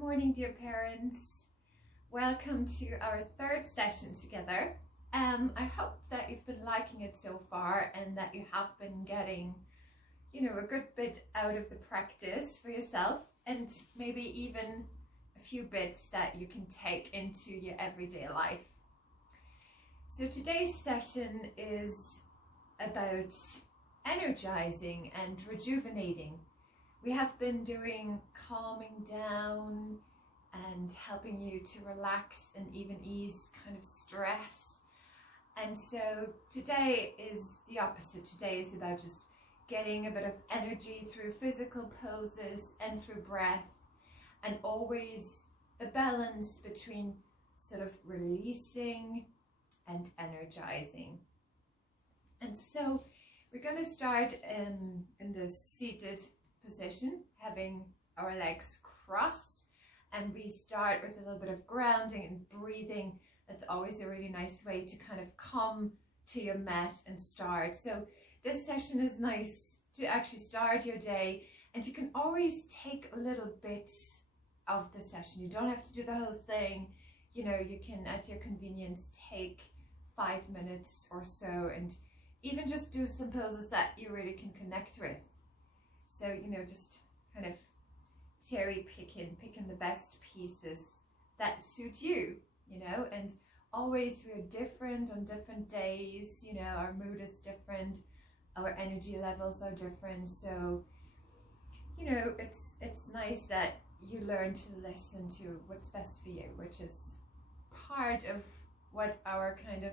morning, dear parents. Welcome to our third session together. I hope that you've been liking it so far and that you have been getting, a good bit out of the practice for yourself, and maybe even a few bits that you can take into your everyday life. So today's session is about energizing and rejuvenating. We have been doing calming down and helping you to relax and even ease kind of stress. And so today is the opposite. Today is about just getting a bit of energy through physical poses and through breath, and always a balance between sort of releasing and energizing. And so we're going to start in this seated position, having our legs crossed, and we start with a little bit of grounding and breathing. That's always a really nice way to kind of come to your mat and start. So this session is nice to actually start your day, and you can always take little bits of the session. You don't have to do the whole thing. You can at your convenience take 5 minutes or so and even just do some poses that you really can connect with. So, just kind of cherry picking the best pieces that suit you, and always we're different on different days, our mood is different, our energy levels are different. So, it's nice that you learn to listen to what's best for you, which is part of what our kind of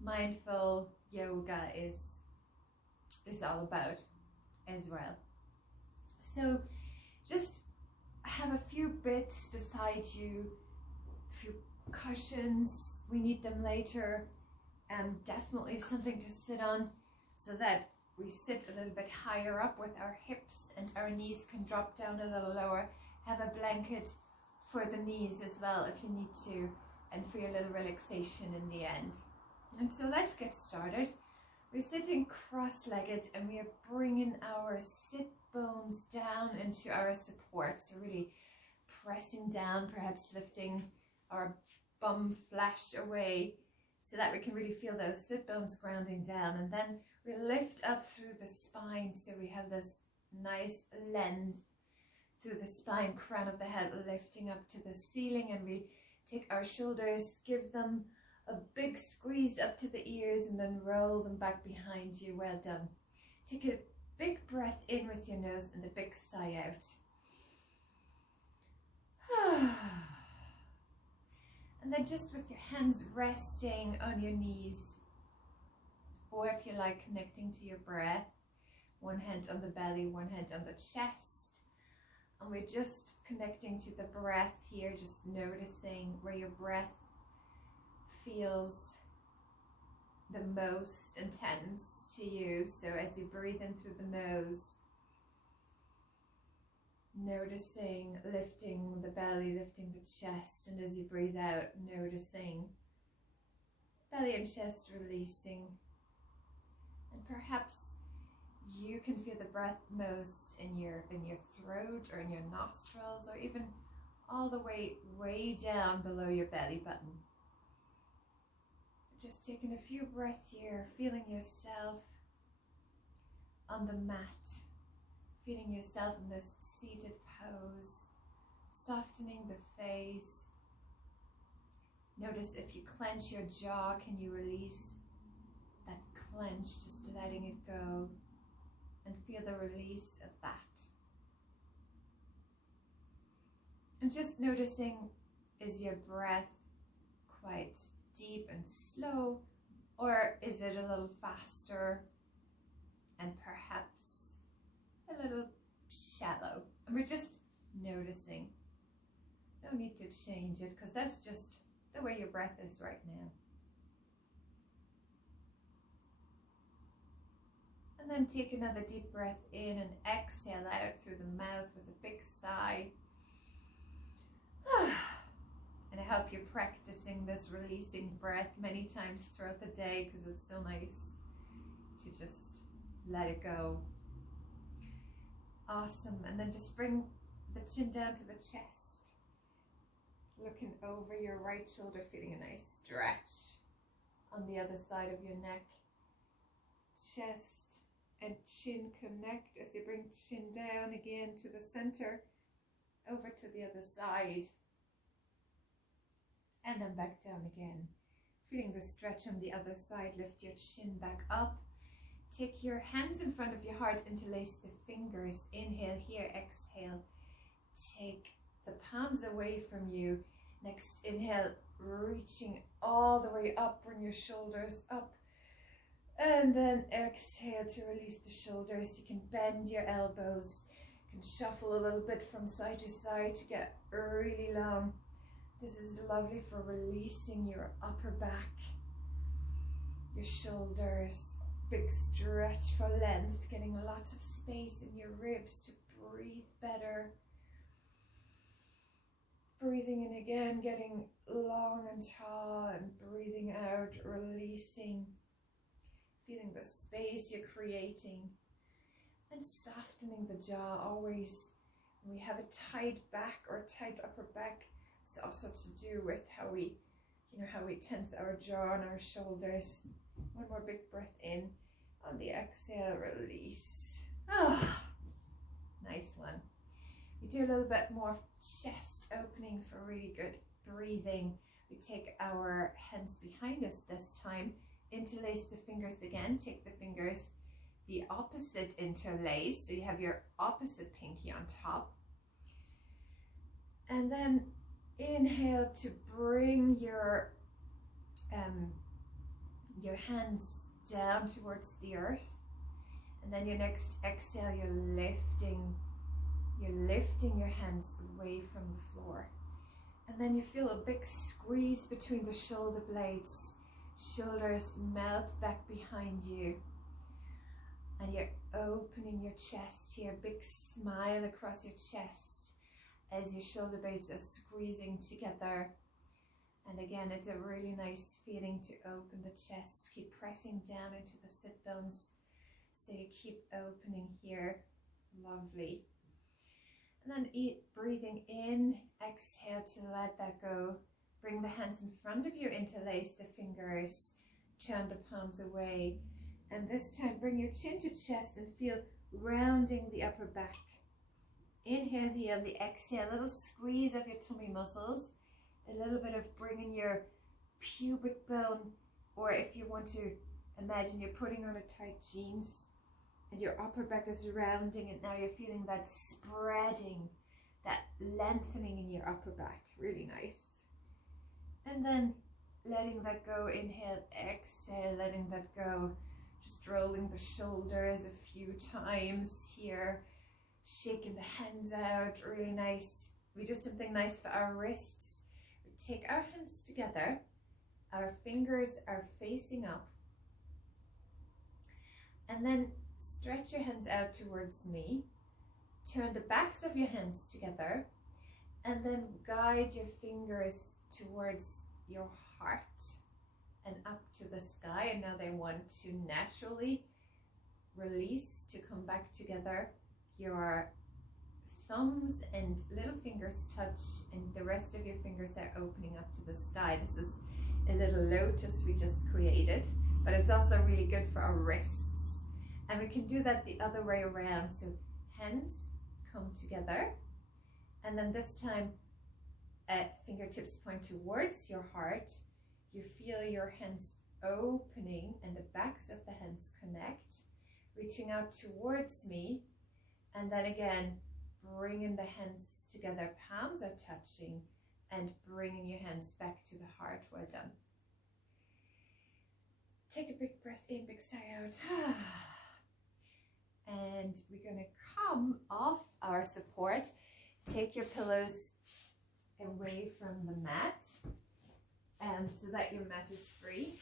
mindful yoga is all about as well. So just have a few bits beside you, a few cushions, we need them later, definitely something to sit on so that we sit a little bit higher up with our hips and our knees can drop down a little lower. Have a blanket for the knees as well if you need to, and for your little relaxation in the end. And so let's get started. We're sitting cross-legged and we are bringing our sit bones down into our support. So really pressing down, perhaps lifting our bum flash away so that we can really feel those sit bones grounding down. And then we lift up through the spine, so we have this nice length through the spine, crown of the head lifting up to the ceiling, and we take our shoulders, give them a big squeeze up to the ears, and then roll them back behind you. Well done. Take a big breath in with your nose and a big sigh out. And then just with your hands resting on your knees, or if you like, connecting to your breath, one hand on the belly, one hand on the chest, and we're just connecting to the breath here, just noticing where your breath feels the most intense to you. So as you breathe in through the nose, noticing lifting the belly, lifting the chest, and as you breathe out, noticing belly and chest releasing. And perhaps you can feel the breath most in your throat or in your nostrils, or even all the way down below your belly button. Just taking a few breaths here, feeling yourself on the mat, feeling yourself in this seated pose, softening the face. Notice if you clench your jaw, can you release that clench, just letting it go, and feel the release of that. And just noticing, is your breath quite deep and slow, or is it a little faster and perhaps a little shallow? And we're just noticing. No need to change it, because that's just the way your breath is right now. And then take another deep breath in and exhale out through the mouth with a big sigh. And I hope you're practicing this releasing breath many times throughout the day, because it's so nice to just let it go. Awesome. And then just bring the chin down to the chest. looking over your right shoulder, feeling a nice stretch on the other side of your neck. Chest and chin connect as you bring chin down again to the center, over to the other side, and then back down again. Feeling the stretch on the other side, lift your chin back up. Take your hands in front of your heart, interlace the fingers. Inhale here, exhale. Take the palms away from you. Next inhale, reaching all the way up, bring your shoulders up. And then exhale to release the shoulders. You can bend your elbows. You can shuffle a little bit from side to side to get really long. This is lovely for releasing your upper back, your shoulders. Big stretch for length, getting lots of space in your ribs to breathe better. Breathing in again, getting long and tall, and breathing out, releasing. Feeling the space you're creating, and softening the jaw. Always when we have a tight back or tight upper back, it's also to do with how we tense our jaw and our shoulders. One more big breath in. On the exhale, release. Ah, nice one. We do a little bit more chest opening for really good breathing. We take our hands behind us this time. Interlace the fingers again. Take the fingers the opposite interlace, so you have your opposite pinky on top. And then inhale to bring your hands down towards the earth, and then your next exhale, you're lifting your hands away from the floor, and then you feel a big squeeze between the shoulder blades. Shoulders melt back behind you, and you're opening your chest here. Big smile across your chest as your shoulder blades are squeezing together. And again, it's a really nice feeling to open the chest. Keep pressing down into the sit bones, so you keep opening here. Lovely. And then breathing in, exhale to let that go. Bring the hands in front of you, interlace the fingers, turn the palms away. And this time, bring your chin to chest and feel rounding the upper back. Inhale here, on the exhale, a little squeeze of your tummy muscles. A little bit of bringing your pubic bone, or if you want to imagine you're putting on a tight jeans and your upper back is rounding, and now you're feeling that spreading, that lengthening in your upper back. Really nice. And then letting that go. Inhale, exhale, letting that go. Just rolling the shoulders a few times here, shaking the hands out. Really nice. We do something nice for our wrists. Take our hands together, our fingers are facing up, and then stretch your hands out towards me. Turn the backs of your hands together, and then guide your fingers towards your heart and up to the sky. And now they want to naturally release to come back together. Your thumbs and little fingers touch, and the rest of your fingers are opening up to the sky. This is a little lotus we just created, but it's also really good for our wrists. And we can do that the other way around. So hands come together, and then this time fingertips point towards your heart. You feel your hands opening and the backs of the hands connect, reaching out towards me, and then again bringing the hands together, palms are touching, and bringing your hands back to the heart. Well done. Take a big breath in, big sigh out. And we're going to come off our support. Take your pillows away from the mat, so that your mat is free.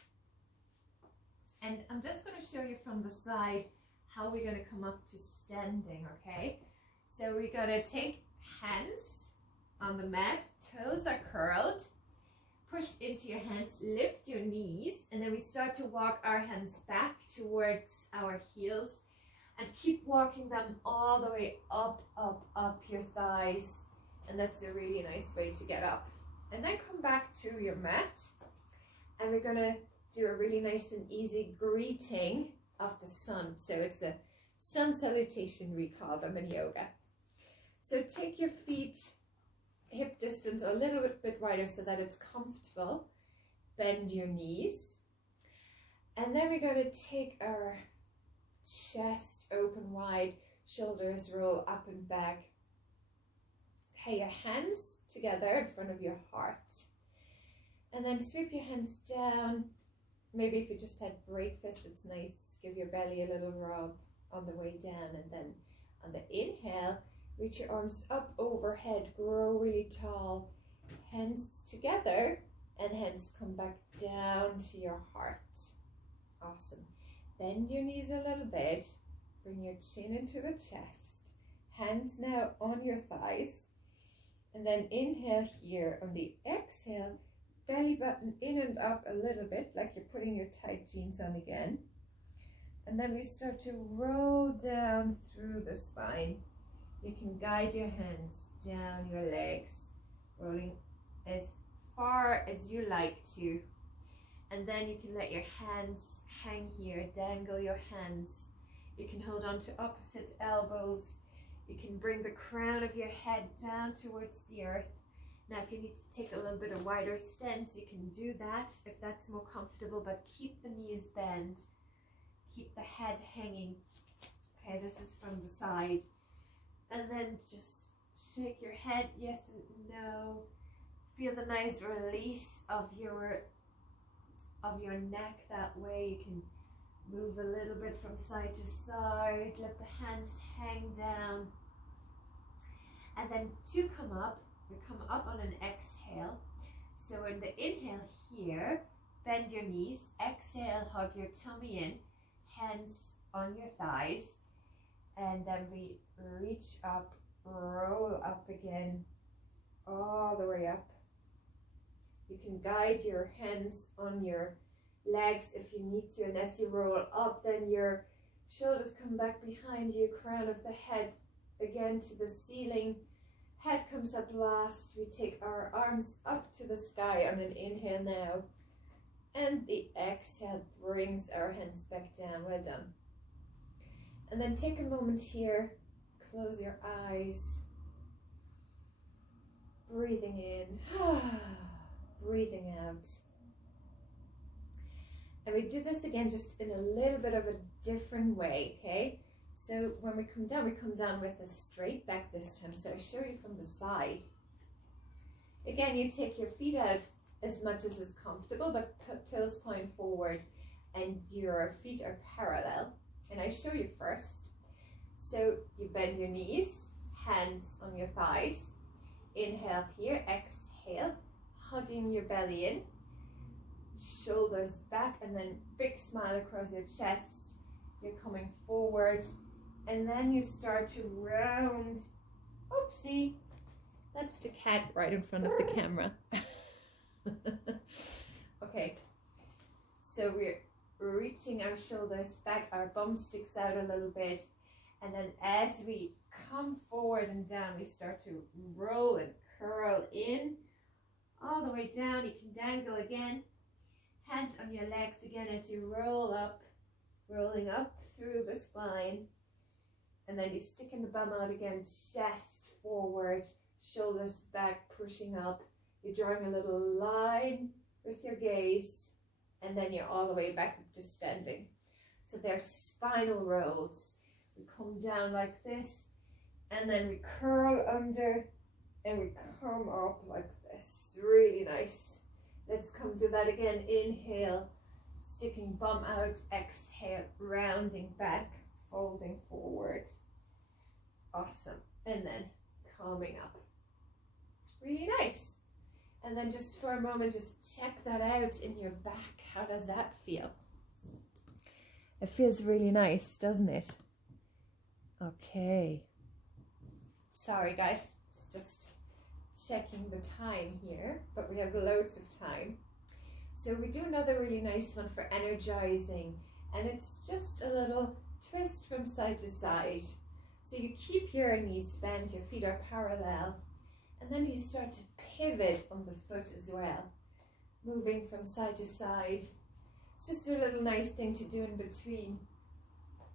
And I'm just going to show you from the side how we're going to come up to standing, okay? So we're going to take hands on the mat, toes are curled, push into your hands, lift your knees, and then we start to walk our hands back towards our heels, and keep walking them all the way up, up, up your thighs. And that's a really nice way to get up. And then come back to your mat, and we're gonna do a really nice and easy greeting of the sun. So it's a sun salutation, we call them in yoga. So take your feet hip distance or a little bit wider so that it's comfortable. Bend your knees. And then we're going to take our chest open wide, shoulders roll up and back. Okay, your hands together in front of your heart. And then sweep your hands down. Maybe if you just had breakfast, it's nice. Give your belly a little rub on the way down. And then on the inhale, reach your arms up overhead, grow really tall. Hands together, and hands come back down to your heart. Awesome. Bend your knees a little bit. Bring your chin into the chest. Hands now on your thighs. And then inhale here. On the exhale, belly button in and up a little bit, like you're putting your tight jeans on again. And then we start to roll down through the spine. You can guide your hands down your legs, rolling as far as you like to. And then you can let your hands hang here, dangle your hands. You can hold on to opposite elbows. You can bring the crown of your head down towards the earth. Now, if you need to take a little bit of wider stance, you can do that if that's more comfortable, but keep the knees bent. Keep the head hanging. Okay, this is from the side. And then just shake your head, yes and no. Feel the nice release of your neck that way. You can move a little bit from side to side. Let the hands hang down. And then to come up, we come up on an exhale. So in the inhale here, bend your knees. Exhale, hug your tummy in. Hands on your thighs. And then we reach up, roll up again, all the way up. You can guide your hands on your legs if you need to, and as you roll up, then your shoulders come back behind you, crown of the head again to the ceiling, head comes up last. We take our arms up to the sky on an inhale now, and the exhale brings our hands back down. Well done. And then take a moment here, close your eyes, breathing in, breathing out. And we do this again just in a little bit of a different way, okay? So when we come down with a straight back this time. So I show you from the side. Again, you take your feet out as much as is comfortable, but toes point forward and your feet are parallel. And I show you first. So you bend your knees, hands on your thighs. Inhale here, exhale, hugging your belly in. Shoulders back, and then big smile across your chest. You're coming forward, and then you start to round. Oopsie, that's the cat right in front of the camera. Okay, so we're reaching our shoulders back, our bum sticks out a little bit, and then as we come forward and down, we start to roll and curl in all the way down. You can dangle again, hands on your legs again as you roll up, rolling up through the spine, and then you sticken the bum out again, chest forward, shoulders back, pushing up. You're drawing a little line with your gaze, and then you're all the way back up to standing. So there's spinal rolls. We come down like this, and then we curl under, and we come up like this. Really nice. Let's come do that again. Inhale, sticking bum out. Exhale, rounding back, folding forward. Awesome. And then coming up. Really nice. And then just for a moment, just check that out in your back. How does that feel? It feels really nice, doesn't it? Okay. Sorry guys, it's just checking the time here, but we have loads of time. So we do another really nice one for energizing, and it's just a little twist from side to side. So you keep your knees bent, your feet are parallel, and And then you start to pivot on the foot as well, moving from side to side. It's just a little nice thing to do in between.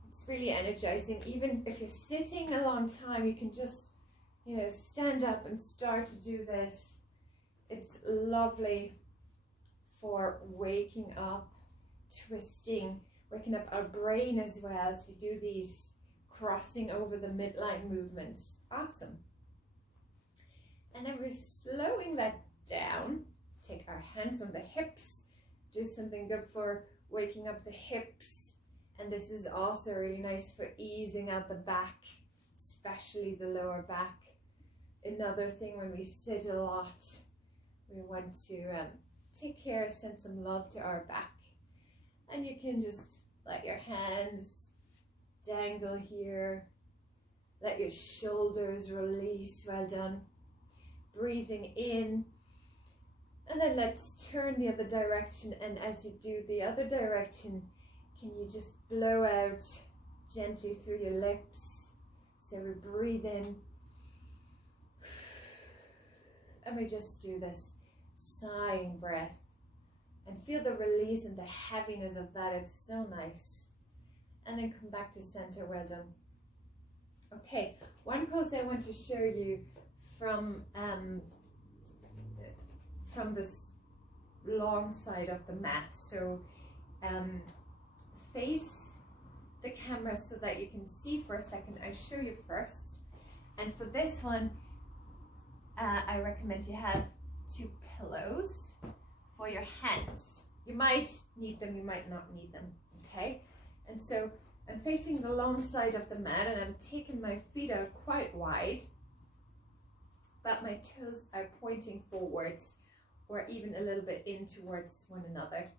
It's really energizing. Even if you're sitting a long time, you can just, you know, stand up and start to do this. It's lovely for waking up, twisting, waking up our brain as well as we do these crossing over the midline movements. Awesome. And then we're slowing that down. Take our hands on the hips, do something good for waking up the hips. And this is also really nice for easing out the back, especially the lower back. Another thing, when we sit a lot, we want to take care, send some love to our back. And you can just let your hands dangle here. Let your shoulders release. Well done. Breathing in. And then let's turn the other direction. And as you do the other direction, can you just blow out gently through your lips? So we breathe in. And we just do this sighing breath. And feel the release and the heaviness of that. It's so nice. And then come back to center. Well done. Okay, one pose I want to show you from this long side of the mat. So face the camera so that you can see for a second. I'll show you first. And for this one, I recommend you have 2 pillows for your hands. You might need them, you might not need them, okay? And so I'm facing the long side of the mat and I'm taking my feet out quite wide, but my toes are pointing forwards or even a little bit in towards one another.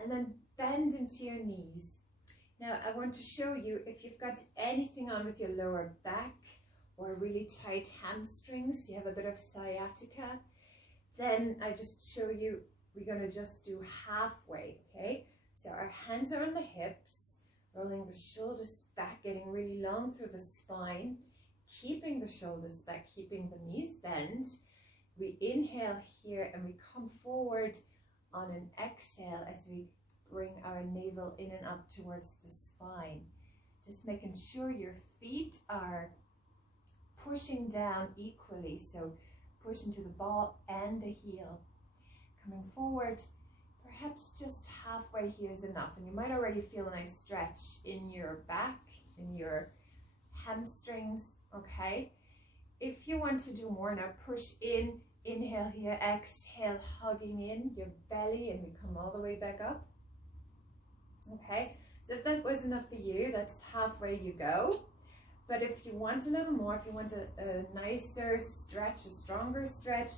And then bend into your knees. Now I want to show you, if you've got anything on with your lower back or really tight hamstrings, you have a bit of sciatica, then I just show you, we're going to just do halfway, okay? So our hands are on the hips, rolling the shoulders back, getting really long through the spine, keeping the shoulders back, keeping the knees bent. We inhale here and we come forward on an exhale as we bring our navel in and up towards the spine. Just making sure your feet are pushing down equally, so push into the ball and the heel. Coming forward, perhaps just halfway here is enough, and you might already feel a nice stretch in your back, in your hamstrings, okay? If you want to do more, now push in, inhale here, exhale, hugging in your belly, and we come all the way back up. Okay, so if that was enough for you, that's halfway you go. But if you want a little more, if you want a nicer stretch, a stronger stretch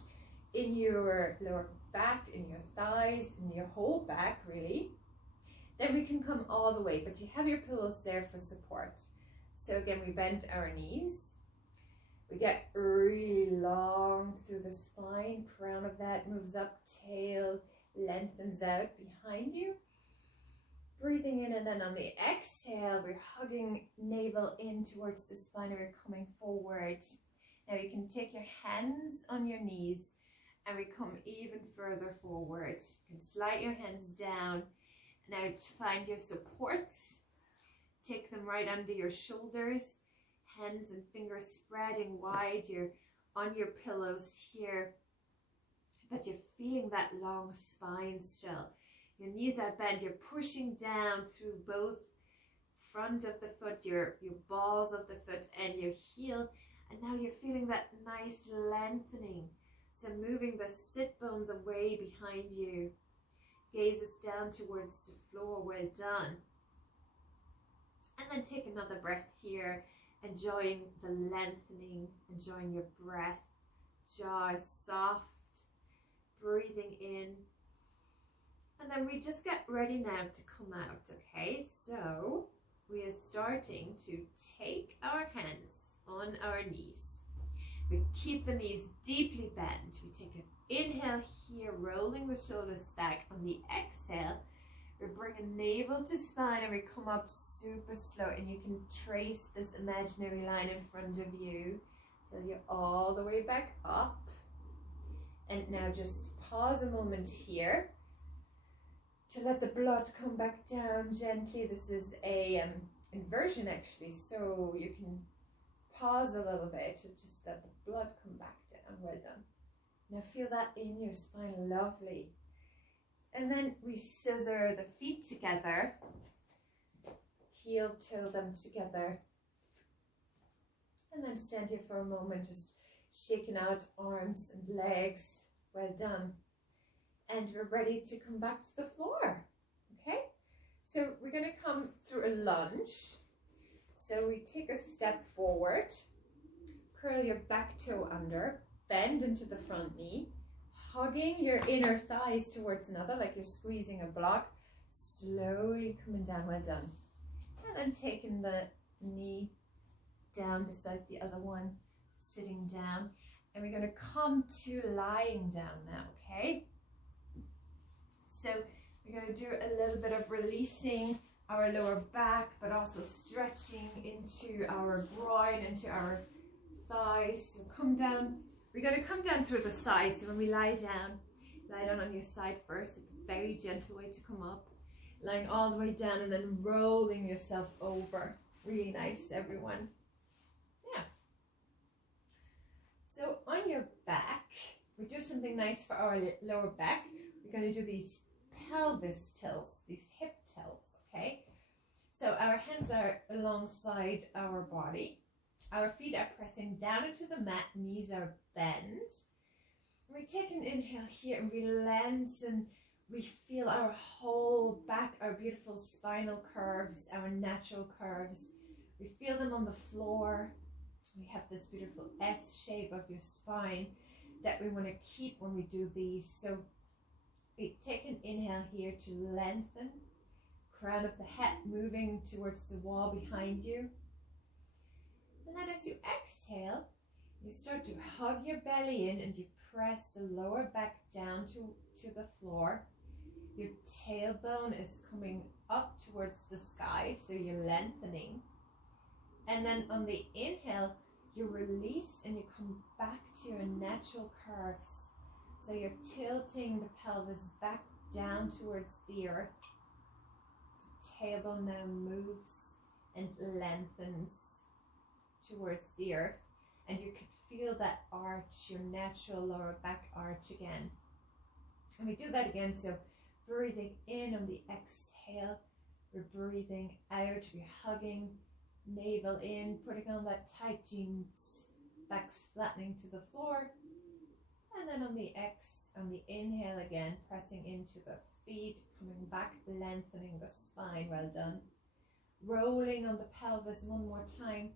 in your lower back, in your thighs, in your whole back really, then we can come all the way, but you have your pillows there for support. So again, we bend our knees. We get really long through the spine, crown of that moves up, tail lengthens out behind you. Breathing in, and then on the exhale, we're hugging navel in towards the spine, we're coming forward. Now you can take your hands on your knees and we come even further forward. You can slide your hands down. Now to find your supports, take them right under your shoulders, hands and fingers spreading wide. You're on your pillows here, but you're feeling that long spine still. Your knees are bent, you're pushing down through both front of the foot, your balls of the foot and your heel, and now you're feeling that nice lengthening. So moving the sit bones away behind you, gazes down towards the floor. Well done. And then take another breath here, enjoying the lengthening, enjoying your breath, jaw soft, breathing in. And then we just get ready now to come out, okay? So we are starting to take our hands on our knees. We keep the knees deeply bent. We take an inhale here, rolling the shoulders back. On the exhale, we bring a navel to spine and we come up super slow. And you can trace this imaginary line in front of you till you're all the way back up. And now just pause a moment here to let the blood come back down gently. This is a inversion actually, so you can pause a little bit to just let the blood come back down. Well done. Now feel that in your spine, lovely. And then we scissor the feet together, heel toe them together, and then stand here for a moment, just shaking out arms and legs. Well done. And we're ready to come back to the floor. Okay, so we're going to come through a lunge. So we take a step forward, curl your back toe under, bend into the front knee, hugging your inner thighs towards another, like you're squeezing a block, slowly coming down. Well done. And then taking the knee down beside the other one, sitting down. And we're going to come to lying down now, okay? So we're going to do a little bit of releasing our lower back, but also stretching into our groin, into our thighs. So come down. We're going to come down through the sides. So when we lie down on your side first. It's a very gentle way to come up. Lying all the way down and then rolling yourself over. Really nice, everyone. Yeah. So on your back, we do something nice for our lower back. We're going to do these pelvis tilts, these hip tilts, okay? So our hands are alongside our body. Our feet are pressing down into the mat, knees are bent. We take an inhale here and we lengthen. We feel our whole back, our beautiful spinal curves, our natural curves. We feel them on the floor. We have this beautiful S shape of your spine that we want to keep when we do these. So we take an inhale here to lengthen. Crown of the head moving towards the wall behind you. And then as you exhale, you start to hug your belly in and you press the lower back down to the floor. Your tailbone is coming up towards the sky, so you're lengthening. And then on the inhale, you release and you come back to your natural curves. So you're tilting the pelvis back down towards the earth. The tailbone now moves and lengthens towards the earth. And you could feel that arch, your natural lower back arch again. And we do that again, so breathing in on the exhale, we're breathing out, we're hugging, navel in, putting on that tight jeans, backs flattening to the floor. And then on the inhale again, pressing into the feet, coming back, lengthening the spine. Well done. Rolling on the pelvis one more time.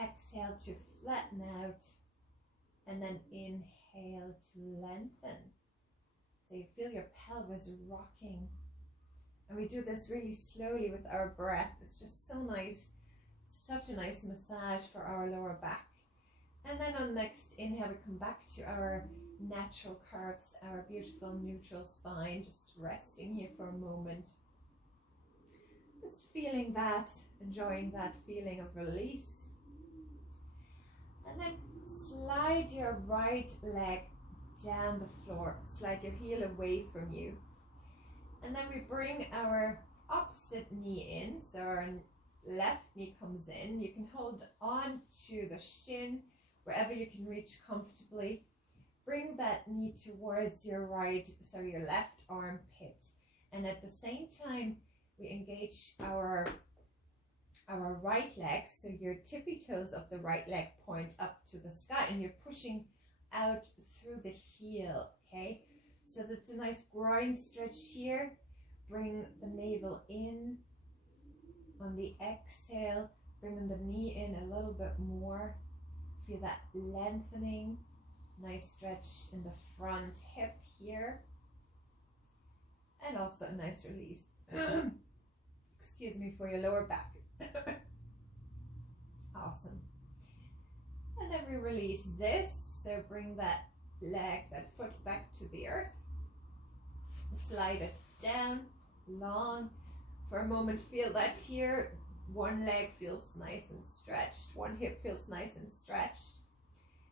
Exhale to flatten out. And then inhale to lengthen. So you feel your pelvis rocking. And we do this really slowly with our breath. It's just so nice. Such a nice massage for our lower back. And then on the next inhale, we come back to our natural curves, our beautiful neutral spine. Just resting here for a moment. Just feeling that, enjoying that feeling of release. And then slide your right leg down the floor. Slide your heel away from you. And then we bring our opposite knee in. So our left knee comes in. You can hold on to the shin wherever you can reach comfortably. Bring that knee towards your your left armpit. And at the same time, we engage our right leg. So your tippy toes of the right leg point up to the sky and you're pushing out through the heel, okay? So that's a nice groin stretch here. Bring the navel in. On the exhale, bringing the knee in a little bit more. Feel that lengthening. Nice stretch in the front hip here. And also a nice release. Excuse me, for your lower back. Awesome. And then we release this. So bring that foot back to the earth. Slide it down, long. For a moment, feel that here. One leg feels nice and stretched. One hip feels nice and stretched.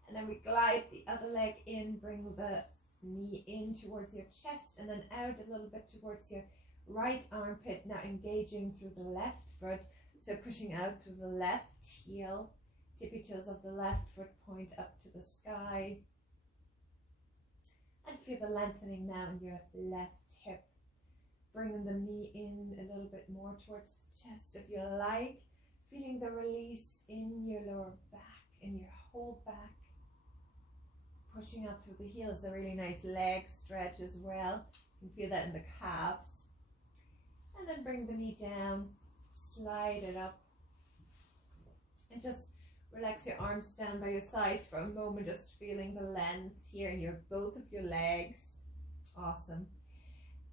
And then we glide the other leg in, bring the knee in towards your chest and then out a little bit towards your right armpit. Now engaging through the left foot, so pushing out through the left heel, tippy toes of the left foot point up to the sky, and feel the lengthening now in your left hip, bringing the knee in a little bit more towards the chest if you like, feeling the release in your lower back, in your whole back, pushing up through the heels. A really nice leg stretch as well. You can feel that in the calves. And then bring the knee down, slide it up, and just relax your arms down by your sides for a moment, just feeling the length here in both of your legs. Awesome.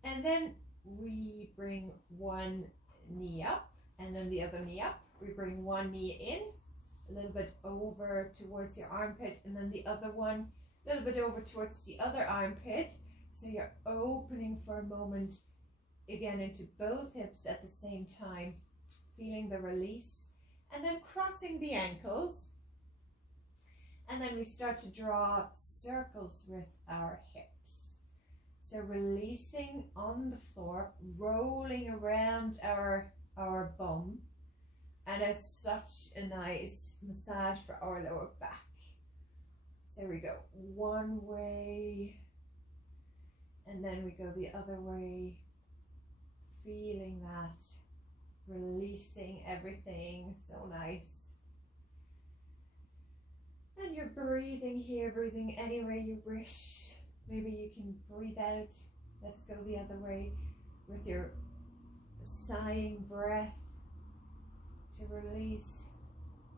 And then we bring one knee up and then the other knee up. We bring one knee in, a little bit over towards your armpit, and then the other one a little bit over towards the other armpit. So you're opening for a moment again into both hips at the same time, feeling the release, and then crossing the ankles. And then we start to draw circles with our hips. So releasing on the floor, rolling around our bum, and as such a nice massage for our lower back. So we go one way, and then we go the other way, feeling that, releasing everything. So nice. And you're breathing here, breathing any way you wish. Maybe you can breathe out. Let's go the other way with your sighing breath to release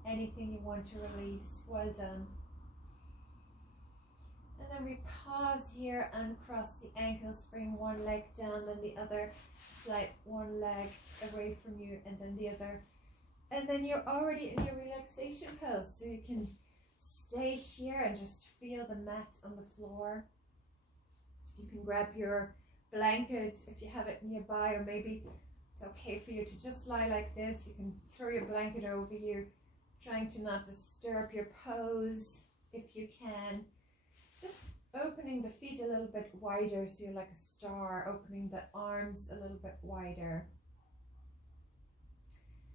anything you want to release. Well done. And then we pause here and cross the ankles, bring one leg down, then the other, slide one leg away from you, and then the other. And then you're already in your relaxation pose, so you can stay here and just feel the mat on the floor. You can grab your blanket if you have it nearby, or maybe it's okay for you to just lie like this. You can throw your blanket over you, trying to not disturb your pose if you can. Just opening the feet a little bit wider, so you're like a star, opening the arms a little bit wider.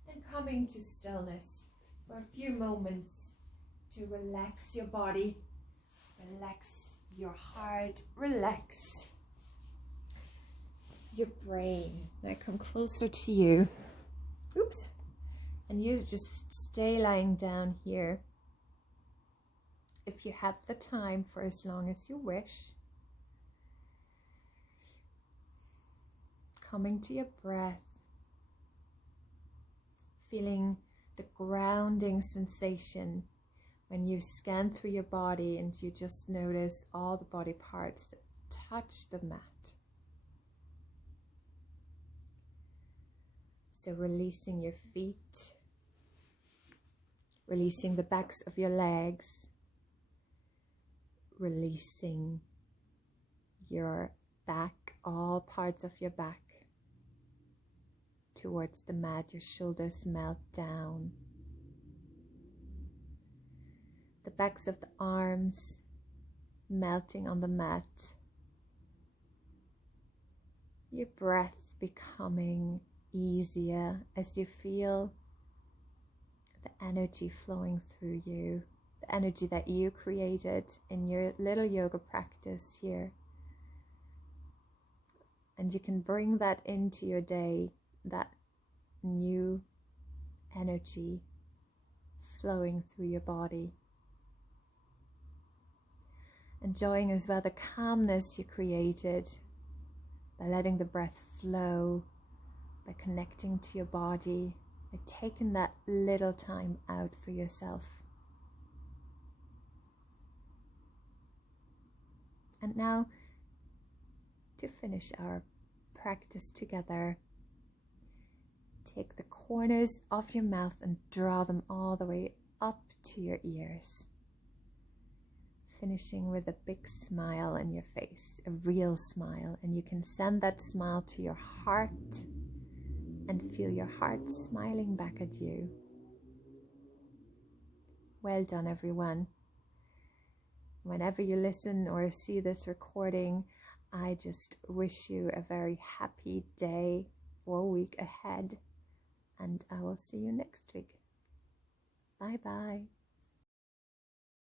And coming to stillness for a few moments to relax your body, relax your heart, relax your brain. Now come closer to you. Oops. And you just stay lying down here, if you have the time, for as long as you wish. Coming to your breath, feeling the grounding sensation when you scan through your body and you just notice all the body parts that touch the mat. So releasing your feet, releasing the backs of your legs, releasing your back, all parts of your back towards the mat. Your shoulders melt down. The backs of the arms melting on the mat. Your breath becoming easier as you feel the energy flowing through you, the energy that you created in your little yoga practice here. And you can bring that into your day, that new energy flowing through your body. Enjoying as well the calmness you created by letting the breath flow, by connecting to your body, by taking that little time out for yourself. And now, to finish our practice together, take the corners of your mouth and draw them all the way up to your ears. Finishing with a big smile on your face, a real smile, and you can send that smile to your heart and feel your heart smiling back at you. Well done, everyone. whenever you listen or see this recording, I just wish you a very happy day or week ahead, and I will see you next week. Bye bye.